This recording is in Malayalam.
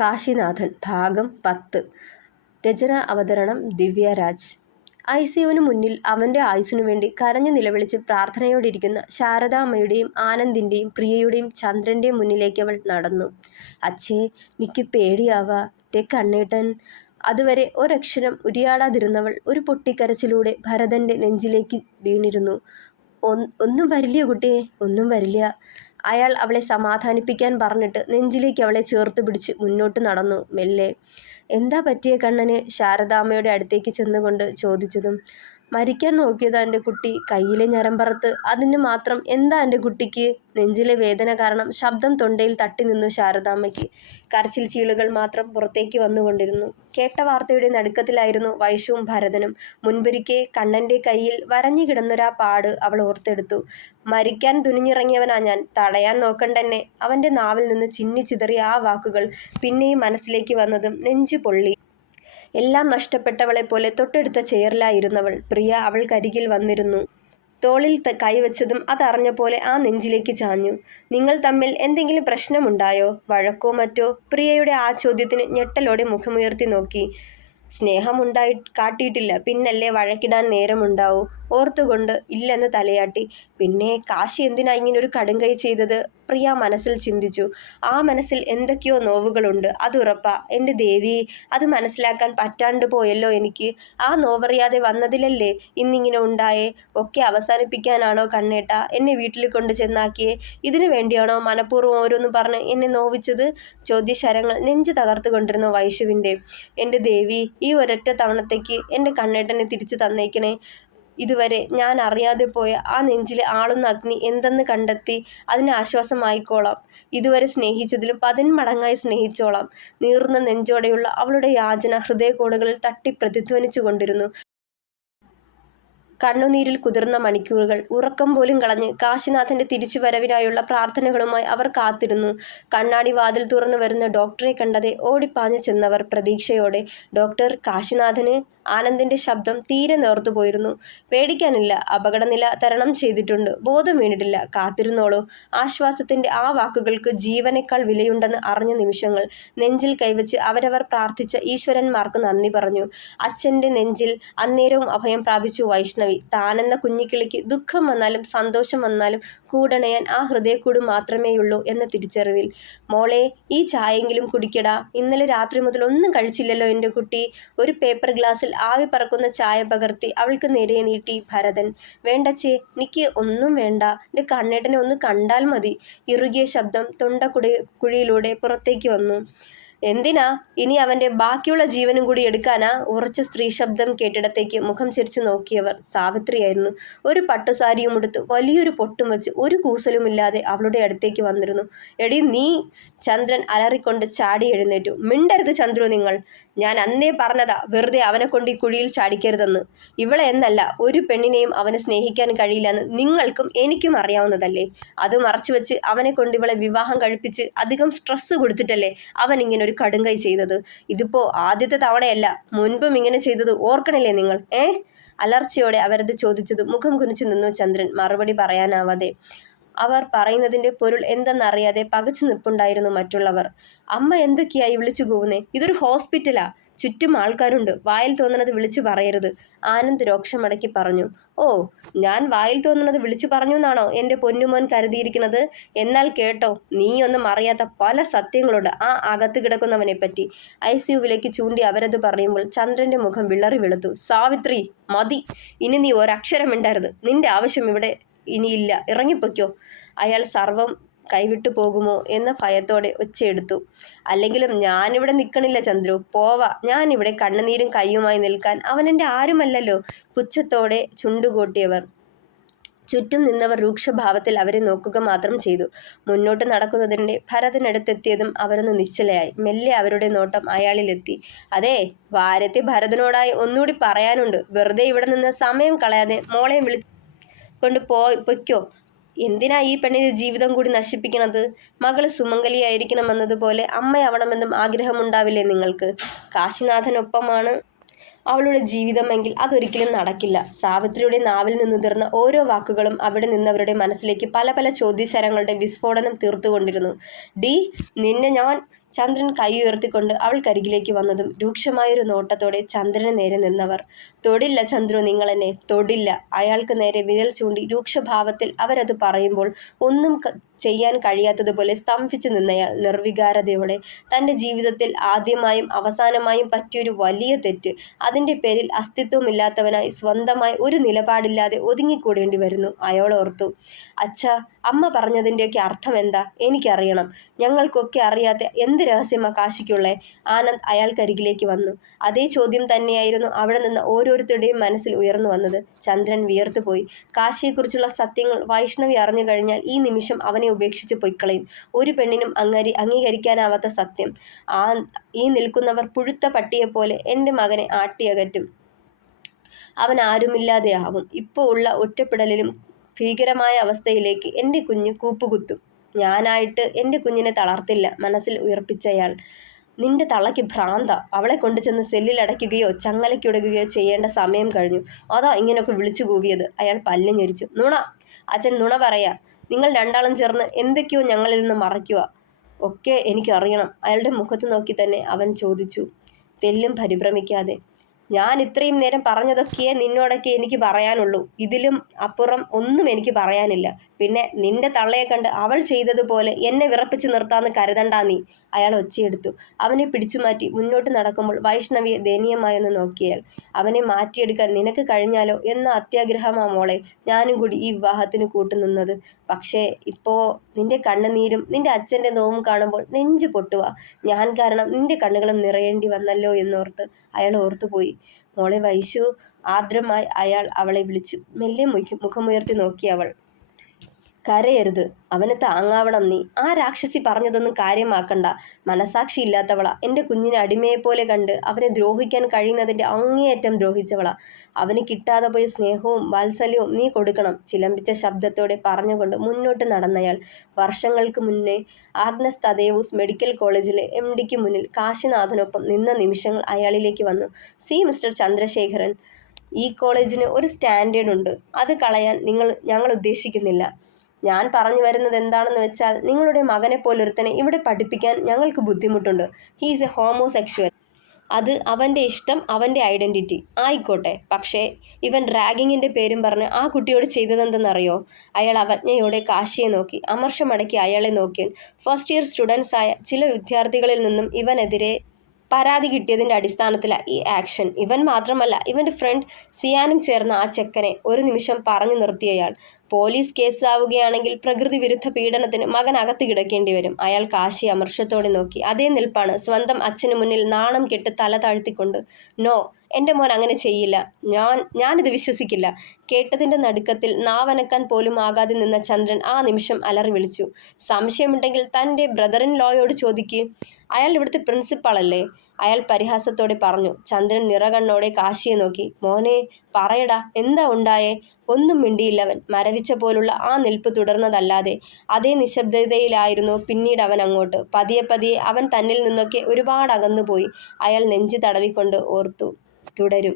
കാശിനാഥൻ ഭാഗം 10. രചന അവതരണം ദിവ്യരാജ്. ഐസിയുവിന് മുന്നിൽ അവൻ്റെ ആയുസ്സിനു വേണ്ടി കരഞ്ഞു നിലവിളിച്ച് പ്രാർത്ഥനയോടിരിക്കുന്ന ശാരദാമ്മയുടെയും ആനന്ദിൻ്റെയും പ്രിയയുടെയും ചന്ദ്രൻ്റെയും മുന്നിലേക്ക് അവൾ നടന്നു. അച്ഛേ, എനിക്ക് പേടിയാവാ ടെ കണ്ണേട്ടൻ. അതുവരെ ഒരക്ഷരം ഉരിയാടാതിരുന്നവൾ ഒരു പൊട്ടിക്കരച്ചിലൂടെ ഭരതൻ്റെ നെഞ്ചിലേക്ക് വീണിരുന്നു. ഒന്നും വരില്ല കുട്ടിയെ, ഒന്നും വരില്ല. അയാൾ അവളെ സമാധാനിപ്പിക്കാൻ പറഞ്ഞിട്ട് നെഞ്ചിലേക്ക് അവളെ ചേർത്ത് പിടിച്ച് മുന്നോട്ട് നടന്നു മെല്ലെ. എന്താ പറ്റിയ കണ്ണന്? ശാരദാമ്മയുടെ അടുത്തേക്ക് ചെന്നുകൊണ്ട് ചോദിച്ചതും. മരിക്കാൻ നോക്കിയതാ എൻ്റെ കുട്ടി, കയ്യിലെ ഞരമ്പറത്ത്. അതിന് മാത്രം എന്താ എൻ്റെ കുട്ടിക്ക്? നെഞ്ചിലെ വേദന കാരണം ശബ്ദം തൊണ്ടയിൽ തട്ടി നിന്നു ശാരദാമ്മയ്ക്ക്. കരച്ചിൽ ചീളുകൾ മാത്രം പുറത്തേക്ക് വന്നുകൊണ്ടിരുന്നു. കേട്ട വാർത്തയുടെ നടുക്കത്തിലായിരുന്നു വൈശുവും ഭരതനും. മുൻപൊരിക്കെ കണ്ണൻ്റെ കയ്യിൽ വരഞ്ഞു കിടന്നൊരാ പാട് അവൾ ഓർത്തെടുത്തു. മരിക്കാൻ തുനിഞ്ഞിറങ്ങിയവനാ ഞാൻ, തടയാൻ നോക്കണ്ടെന്നെ. അവൻ്റെ നാവിൽ നിന്ന് ചിന്നിച്ചിതറിയ ആ വാക്കുകൾ പിന്നെയും മനസ്സിലേക്ക് വന്നതും നെഞ്ചു പൊള്ളി. എല്ലാം നഷ്ടപ്പെട്ടവളെപ്പോലെ തൊട്ടടുത്ത ചെയറിലായിരുന്നവൾ പ്രിയ അവൾക്കരികിൽ വന്നിരുന്നു. തോളിൽ കൈവച്ചതും അതറിഞ്ഞ പോലെ ആ നെഞ്ചിലേക്ക് ചാഞ്ഞു. നിങ്ങൾ തമ്മിൽ എന്തെങ്കിലും പ്രശ്നമുണ്ടായോ? വഴക്കോ മറ്റോ? പ്രിയയുടെ ആ ചോദ്യത്തിന് ഞെട്ടലോടെ മുഖമുയർത്തി നോക്കി. കാട്ടിയിട്ടില്ല, പിന്നല്ലേ വഴക്കിടാൻ നേരമുണ്ടാവൂ. ഓർത്തുകൊണ്ട് ഇല്ലെന്ന് തലയാട്ടി. പിന്നെ കാശി എന്തിനാ ഇങ്ങനൊരു കടുംകൈ ചെയ്തത്? പ്രിയ മനസ്സിൽ ചിന്തിച്ചു. ആ മനസ്സിൽ എന്തൊക്കെയോ നോവുകളുണ്ട്, അതുറപ്പാ. എൻ്റെ ദേവി, അത് മനസ്സിലാക്കാൻ പറ്റാണ്ട് പോയല്ലോ എനിക്ക്. ആ നോവറിയാതെ വന്നതിലല്ലേ ഇന്നിങ്ങനെ ഉണ്ടായേ? ഒക്കെ അവസാനിപ്പിക്കാനാണോ കണ്ണേട്ട എന്നെ വീട്ടിൽ കൊണ്ട് ചെന്നാക്കിയേ? ഇതിനു വേണ്ടിയാണോ മനഃപൂർവ്വം ഓരോന്ന് പറഞ്ഞ് എന്നെ നോവിച്ചത്? ചോദ്യശരങ്ങൾ നെഞ്ച് തകർത്തുകൊണ്ടിരുന്നു വൈശുവിൻ്റെ. എൻ്റെ ദേവി, ഈ ഒരൊറ്റ തവണത്തേക്ക് എൻ്റെ കണ്ണേട്ടനെ തിരിച്ചു തന്നേക്കണേ. ഇതുവരെ ഞാൻ അറിയാതെ പോയ ആ നെഞ്ചിലെ ആളുന്ന അഗ്നി എന്തെന്ന് കണ്ടെത്തി അതിന് ആശ്വാസമായിക്കോളാം. ഇതുവരെ സ്നേഹിച്ചതിലും 10 മടങ്ങായി സ്നേഹിച്ചോളാം. നീറുന്ന നെഞ്ചോടെയുള്ള അവളുടെ യാചന ഹൃദയകോണുകളിൽ തട്ടി പ്രതിധ്വനിച്ചു കൊണ്ടിരുന്നു. കണ്ണുനീരിൽ കുതിർന്ന മണിക്കൂറുകൾ. ഉറക്കം പോലും കളഞ്ഞ് കാശിനാഥൻ്റെ തിരിച്ചുവരവിനായുള്ള പ്രാർത്ഥനകളുമായി അവർ കാത്തിരുന്നു. കണ്ണാടി വാതിൽ തുറന്നു വരുന്ന ഡോക്ടറെ കണ്ടതെ ഓടിപ്പാഞ്ഞു ചെന്നവർ പ്രതീക്ഷയോടെ. ഡോക്ടർ, കാശിനാഥന്? ആനന്ദിൻ്റെ ശബ്ദം തീരെ നേർത്തുപോയിരുന്നു. പേടിക്കാനില്ല, അപകടനില തരണം ചെയ്തിട്ടുണ്ട്, ബോധം വീണിട്ടില്ല, കാത്തിരുന്നോളൂ. ആശ്വാസത്തിൻ്റെ ആ വാക്കുകൾക്ക് ജീവനേക്കാൾ വിലയുണ്ടെന്ന് അറിഞ്ഞ നിമിഷങ്ങൾ. നെഞ്ചിൽ കൈവച്ച് അവരവർ പ്രാർത്ഥിച്ച ഈശ്വരന്മാർക്ക് നന്ദി പറഞ്ഞു. അച്ഛൻ്റെ നെഞ്ചിൽ അന്നേരവും അഭയം പ്രാപിച്ചു വൈഷ്ണവി. താനെന്ന കുഞ്ഞിക്കിളിക്ക് ദുഃഖം വന്നാലും സന്തോഷം വന്നാലും കൂടണയാൻ ആ ഹൃദയക്കൂട് മാത്രമേയുള്ളൂ എന്ന തിരിച്ചറിവിൽ. മോളെ, ഈ ചായയെങ്കിലും കുടിക്കടാ. ഇന്നലെ രാത്രി മുതൽ ഒന്നും കഴിച്ചില്ലല്ലോ എൻ്റെ കുട്ടി. ഒരു പേപ്പർ ഗ്ലാസ്സിൽ ആവി പറക്കുന്ന ചായ പകർത്തി അവൾക്ക് നേരെ നീട്ടി ഭരതൻ. വേണ്ടച്ചേ, എനിക്ക് ഒന്നും വേണ്ട, എൻ്റെ കണ്ണേട്ടനെ ഒന്ന് കണ്ടാൽ മതി. ഇറുകിയ ശബ്ദം കുഴിയിലൂടെ പുറത്തേക്ക് വന്നു. എന്തിനാ? ഇനി അവൻ്റെ ബാക്കിയുള്ള ജീവനും കൂടി എടുക്കാനാ? ഉറച്ച സ്ത്രീ ശബ്ദം കേട്ടിടത്തേക്ക് മുഖം ചിരിച്ചു നോക്കിയവർ സാവിത്രിയായിരുന്നു. ഒരു പട്ടുസാരിയും ഉടുത്ത് വലിയൊരു പൊട്ടും വെച്ച് ഒരു കൂസലുമില്ലാതെ അവളുടെ അടുത്തേക്ക് വന്നിരുന്നു. എടി നീ! ചന്ദ്രൻ അലറിക്കൊണ്ട് ചാടി എഴുന്നേറ്റു. മിണ്ടരുത് ചന്ദ്രു, നിങ്ങൾ! ഞാൻ അന്നേ പറഞ്ഞതാ വെറുതെ അവനെ കൊണ്ട് ഈ കുഴിയിൽ ചാടിക്കരുതെന്ന്. ഇവളെ എന്നല്ല ഒരു പെണ്ണിനെയും അവനെ സ്നേഹിക്കാൻ കഴിയില്ലെന്ന് നിങ്ങൾക്കും എനിക്കും അറിയാവുന്നതല്ലേ? അത് മറച്ചുവെച്ച് അവനെ കൊണ്ട് ഇവളെ വിവാഹം കഴിപ്പിച്ച് അധികം സ്ട്രെസ് കൊടുത്തിട്ടല്ലേ അവൻ ഇങ്ങനെ ഒരു കടുംകൈ ചെയ്തത്? ഇതിപ്പോ ആദ്യത്തെ തവണയല്ല, മുൻപും ഇങ്ങനെ ചെയ്തത് ഓർക്കണില്ലേ നിങ്ങൾ? അലർച്ചയോടെ അവരത് ചോദിച്ചത് മുഖം കുനിച്ചു നിന്നു ചന്ദ്രൻ, മറുപടി പറയാനാവാതെ. അവർ പറയുന്നതിൻ്റെ പൊരുൾ എന്തെന്നറിയാതെ പകച്ചു നിൽപ്പുണ്ടായിരുന്നു മറ്റുള്ളവർ. അമ്മ എന്തൊക്കെയായി വിളിച്ചു കൂവുന്നേ? ഇതൊരു ഹോസ്പിറ്റലാ, ചുറ്റും ആൾക്കാരുണ്ട്, വായിൽ തോന്നുന്നത് വിളിച്ചു പറയരുത്. ആനന്ദ് രോക്ഷമടക്കി പറഞ്ഞു. ഓ, ഞാൻ വായിൽ തോന്നുന്നത് വിളിച്ചു പറഞ്ഞു എന്നാണോ എൻ്റെ പൊന്നുമോൻ കരുതിയിരിക്കുന്നത്? എന്നാൽ കേട്ടോ, നീയൊന്നും അറിയാത്ത പല സത്യങ്ങളുണ്ട് ആ അകത്ത് കിടക്കുന്നവനെ പറ്റി. ഐസിയുവിലേക്ക് ചൂണ്ടി അവരത് പറയുമ്പോൾ ചന്ദ്രൻ്റെ മുഖം വിളറി വെളുത്തു. സാവിത്രി, മതി! ഇനി നീ ഒരക്ഷരം മിണ്ടരുത്. നിന്റെ ആവശ്യം ഇവിടെ ഇനിയില്ല, ഇറങ്ങിപ്പൊയ്ക്കോ. അയാൾ സർവം കൈവിട്ടു പോകുമോ എന്ന ഭയത്തോടെ ഒച്ചയെടുത്തു. അല്ലെങ്കിലും ഞാനിവിടെ നിൽക്കണില്ല ചന്ദ്രു, പോവാ. ഞാനിവിടെ കണ്ണുനീരും കയ്യുമായി നിൽക്കാൻ അവനെൻ്റെ ആരുമല്ലല്ലോ. പുച്ഛത്തോടെ ചുണ്ടുകൂട്ടിയവർ. ചുറ്റും നിന്നവർ രൂക്ഷഭാവത്തിൽ അവരെ നോക്കുക മാത്രം ചെയ്തു. മുന്നോട്ട് നടക്കുന്നതിൻ്റെ ഭരതനടുത്തെത്തിയതും അവരൊന്ന് നിശ്ചലയായി. മെല്ലെ അവരുടെ നോട്ടം അയാളിലെത്തി. അതെ, വാര്യത്തെ ഭരതനോടായി ഒന്നുകൂടി പറയാനുണ്ട്. വെറുതെ ഇവിടെ നിന്ന് സമയം കളയാതെ മോളെ കൊണ്ട് പൊയ്ക്കോ. എന്തിനാ ഈ പെണ്ണിൻ്റെ ജീവിതം കൂടി നശിപ്പിക്കണത്? മകൾ സുമംഗലിയായിരിക്കണമെന്നതുപോലെ അമ്മയാവണമെന്നും ആഗ്രഹമുണ്ടാവില്ലേ നിങ്ങൾക്ക്? കാശിനാഥനൊപ്പമാണ് അവളുടെ ജീവിതമെങ്കിൽ അതൊരിക്കലും നടക്കില്ല. സാവിത്രിയുടെ നാവിൽ നിന്നുതിർന്ന ഓരോ വാക്കുകളും അവിടെ നിന്നവരുടെ മനസ്സിലേക്ക് പല പല ചോദ്യശരങ്ങളുടെ വിസ്ഫോടനം തീർത്തുകൊണ്ടിരുന്നു. ഡി, നിന്നെ ഞാൻ ചന്ദ്രൻ കൈ ഉയർത്തിക്കൊണ്ട് അവൾക്കരികിലേക്ക് വന്നതും രൂക്ഷമായൊരു നോട്ടത്തോടെ ചന്ദ്രന് നേരെ നിന്നവർ. തൊടില്ല ചന്ദ്രു, നിങ്ങളെന്നെ തൊടില്ല. അയാൾക്ക് നേരെ വിരൽ ചൂണ്ടി രൂക്ഷഭാവത്തിൽ അവരത് പറയുമ്പോൾ ഒന്നും ചെയ്യാൻ കഴിയാത്തതുപോലെ സ്തംഭിച്ചു നിന്നയാൾ നിർവികാരതയോടെ തൻ്റെ ജീവിതത്തിൽ ആദ്യമായും അവസാനമായും പറ്റിയൊരു വലിയ തെറ്റ്, അതിൻ്റെ പേരിൽ അസ്തിത്വമില്ലാത്തവനായി സ്വന്തമായി ഒരു നിലപാടില്ലാതെ ഒതുങ്ങിക്കൂടേണ്ടി വരുന്നു അയാൾ ഓർത്തു. അച്ഛാ, അമ്മ പറഞ്ഞതിൻ്റെയൊക്കെ അർത്ഥം എന്താ? എനിക്കറിയണം. ഞങ്ങൾക്കൊക്കെ അറിയാത്ത എന്ത് രഹസ്യമാ കാശിക്കുള്ളേ? ആനന്ദ് അയാൾക്കരികിലേക്ക് വന്നു. അതേ ചോദ്യം തന്നെയായിരുന്നു അവിടെ നിന്ന് ഓരോരുത്തരുടെയും മനസ്സിൽ ഉയർന്നു വന്നത്. ചന്ദ്രൻ വിയർത്തുപോയി. കാശിയെക്കുറിച്ചുള്ള സത്യങ്ങൾ വൈഷ്ണവി അറിഞ്ഞു കഴിഞ്ഞാൽ ഈ നിമിഷം അവനെ ഉപേക്ഷിച്ച് പൊയ്ക്കളയും. ഒരു പെണ്ണിനും അംഗീകരിക്കാനാവാത്ത സത്യം. ഈ നിൽക്കുന്നവർ പുഴുത്ത പട്ടിയെപ്പോലെ എൻ്റെ മകനെ ആട്ടിയകറ്റും. അവൻ ആരുമില്ലാതെയാവും. ഇപ്പോൾ ഉള്ള ഒറ്റപ്പെടലിലും ഭീകരമായ അവസ്ഥയിലേക്ക് എൻ്റെ കുഞ്ഞ് കൂപ്പുകുത്തും. ഞാനായിട്ട് എൻ്റെ കുഞ്ഞിനെ തളർത്തില്ല, മനസ്സിൽ ഉയർപ്പിച്ചയാൾ. നിന്റെ തള്ളയ്ക്ക് ഭ്രാന്ത. അവളെ കൊണ്ടുചെന്ന് സെല്ലിൽ അടയ്ക്കുകയോ ചങ്ങലയ്ക്കുടയുകയോ ചെയ്യേണ്ട സമയം കഴിഞ്ഞു. അതാ ഇങ്ങനെയൊക്കെ വിളിച്ചു കൂവിയത്. അയാൾ പല്ല് ഞെരിച്ചു. നുണ! അച്ഛൻ നുണ പറയാ. നിങ്ങൾ രണ്ടാളും ചേർന്ന് എന്തൊക്കെയോ ഞങ്ങളിൽ നിന്ന് മറയ്ക്കുക. ഒക്കെ എനിക്കറിയണം. അയാളുടെ മുഖത്ത് നോക്കി തന്നെ അവൻ ചോദിച്ചു, തെല്ലും പരിഭ്രമിക്കാതെ. ഞാൻ ഇത്രയും നേരം പറഞ്ഞതൊക്കെയേ നിന്നോടൊക്കെ എനിക്ക് പറയാനുള്ളൂ. ഇതിലും അപ്പുറം ഒന്നും എനിക്ക് പറയാനില്ല. പിന്നെ നിന്റെ തള്ളയെ കണ്ട് അവൾ ചെയ്തതുപോലെ എന്നെ വിറപ്പിച്ച് നിർത്താന്ന് കരുതണ്ടാ നീ. അയാൾ ഒച്ചയെടുത്തു. അവനെ പിടിച്ചുമാറ്റി മുന്നോട്ട് നടക്കുമ്പോൾ വൈഷ്ണവിയെ ദയനീയമായൊന്ന് നോക്കിയാൽ. അവനെ മാറ്റിയെടുക്കാൻ നിനക്ക് കഴിഞ്ഞാലോ എന്ന അത്യാഗ്രഹമാ മോളെ ഞാനും കൂടി ഈ വിവാഹത്തിന് കൂട്ടുനിന്നത്. പക്ഷേ ഇപ്പോൾ നിന്റെ കണ്ണുനീരും നിന്റെ അച്ഛൻ്റെ നോവും കാണുമ്പോൾ നെഞ്ചു പൊട്ടുക. ഞാൻ കാരണം നിന്റെ കണ്ണുകളും നിറയേണ്ടി വന്നല്ലോ എന്നോർത്ത് അയാൾ ഓർത്തുപോയി. മോളെ വൈശു, ആർദ്രമായി അയാൾ അവളെ വിളിച്ചു. മെല്ലെ മുഖമുയർത്തി നോക്കി അവൾ. കരയരുത്, അവന് താങ്ങാവണം നീ. ആ രാക്ഷസി പറഞ്ഞതൊന്നും കാര്യമാക്കണ്ട. മനസാക്ഷിയില്ലാത്തവളാ. എൻ്റെ കുഞ്ഞിനെ അടിമയെപ്പോലെ കണ്ട് അവനെ ദ്രോഹിക്കാൻ കഴിയുന്നതിൻ്റെ അങ്ങേയറ്റം ദ്രോഹിച്ചവളാ. അവന് കിട്ടാതെ പോയ സ്നേഹവും വാത്സല്യവും നീ കൊടുക്കണം. ചിലമ്പിച്ച ശബ്ദത്തോടെ പറഞ്ഞുകൊണ്ട് മുന്നോട്ട് നടന്നയാൾ. വർഷങ്ങൾക്ക് മുന്നേ ആഗ്നസ് തദേവൂസ് മെഡിക്കൽ കോളേജിലെ MDക്ക് മുന്നിൽ കാശിനാഥനൊപ്പം നിന്ന നിമിഷങ്ങൾ അയാളിലേക്ക് വന്നു. സി മിസ്റ്റർ ചന്ദ്രശേഖരൻ, ഈ കോളേജിന് ഒരു സ്റ്റാൻഡേർഡ് ഉണ്ട്. അത് കളയാൻ ഞങ്ങൾ ഉദ്ദേശിക്കുന്നില്ല. ഞാൻ പറഞ്ഞു വരുന്നത് എന്താണെന്ന് വെച്ചാൽ, നിങ്ങളുടെ മകനെ പോലൊരുത്തനെ ഇവിടെ പഠിപ്പിക്കാൻ ഞങ്ങൾക്ക് ബുദ്ധിമുട്ടുണ്ട്. He's a homosexual. അത് അവൻ്റെ ഇഷ്ടം, അവൻ്റെ ഐഡൻറ്റിറ്റി ആയിക്കോട്ടെ. പക്ഷേ ഇവൻ റാഗിങ്ങിൻ്റെ പേരും പറഞ്ഞ് ആ കുട്ടിയോട് ചെയ്തതെന്തെന്നറിയോ? അയാൾ അവജ്ഞയോടെ കാശിയെ നോക്കി. അമർഷമടക്കി അയാളെ നോക്കിയാൽ ഫസ്റ്റ് ഇയർ സ്റ്റുഡൻസായ ചില വിദ്യാർത്ഥികളിൽ നിന്നും ഇവനെതിരെ പരാതി കിട്ടിയതിൻ്റെ അടിസ്ഥാനത്തിലാണ് ഈ ആക്ഷൻ. ഇവൻ മാത്രമല്ല, ഇവൻ്റെ ഫ്രണ്ട് സിയാനും ചേർന്ന ആ ചെക്കനെ ഒരു നിമിഷം പറഞ്ഞു നിർത്തിയയാൾ. പോലീസ് കേസാവുകയാണെങ്കിൽ പ്രകൃതി വിരുദ്ധ പീഡനത്തിന് മകൻ അകത്ത് കിടക്കേണ്ടി വരും. അയാൾ കാശി അമർഷത്തോടെ നോക്കി. അതേ നിൽപ്പാണ്, സ്വന്തം അച്ഛന് മുന്നിൽ നാണം കെട്ട് തല താഴ്ത്തിക്കൊണ്ട്. നോ, എൻ്റെ മോൻ അങ്ങനെ ചെയ്യില്ല. ഞാനിത് വിശ്വസിക്കില്ല. കേട്ടതിൻ്റെ നടുക്കത്തിൽ നാവനക്കാൻ പോലും ആകാതെ നിന്ന ചന്ദ്രൻ ആ നിമിഷം അലറി വിളിച്ചു. സംശയമുണ്ടെങ്കിൽ തൻ്റെ ബ്രദർ ഇൻ ലോയോട് ചോദിക്ക്. അയാൾ ഇവിടുത്തെ പ്രിൻസിപ്പാളല്ലേ? അയാൾ പരിഹാസത്തോടെ പറഞ്ഞു. ചന്ദ്രൻ നിറകണ്ണോടെ കാശിയെ നോക്കി. മോനെ പറയടാ, എന്താ ഉണ്ടായേ? ഒന്നും മിണ്ടിയില്ലവൻ. മരവിച്ച പോലുള്ള ആ നിൽപ്പ് തുടർന്നതല്ലാതെ. അതേ നിശബ്ദതയിലായിരുന്നു പിന്നീട് അവൻ അങ്ങോട്ട്. പതിയെ പതിയെ അവൻ തന്നിൽ നിന്നൊക്കെ ഒരുപാട് അകന്നുപോയി. അയാൾ നെഞ്ചി തടവിക്കൊണ്ട് ഓർത്തു. തുടരും.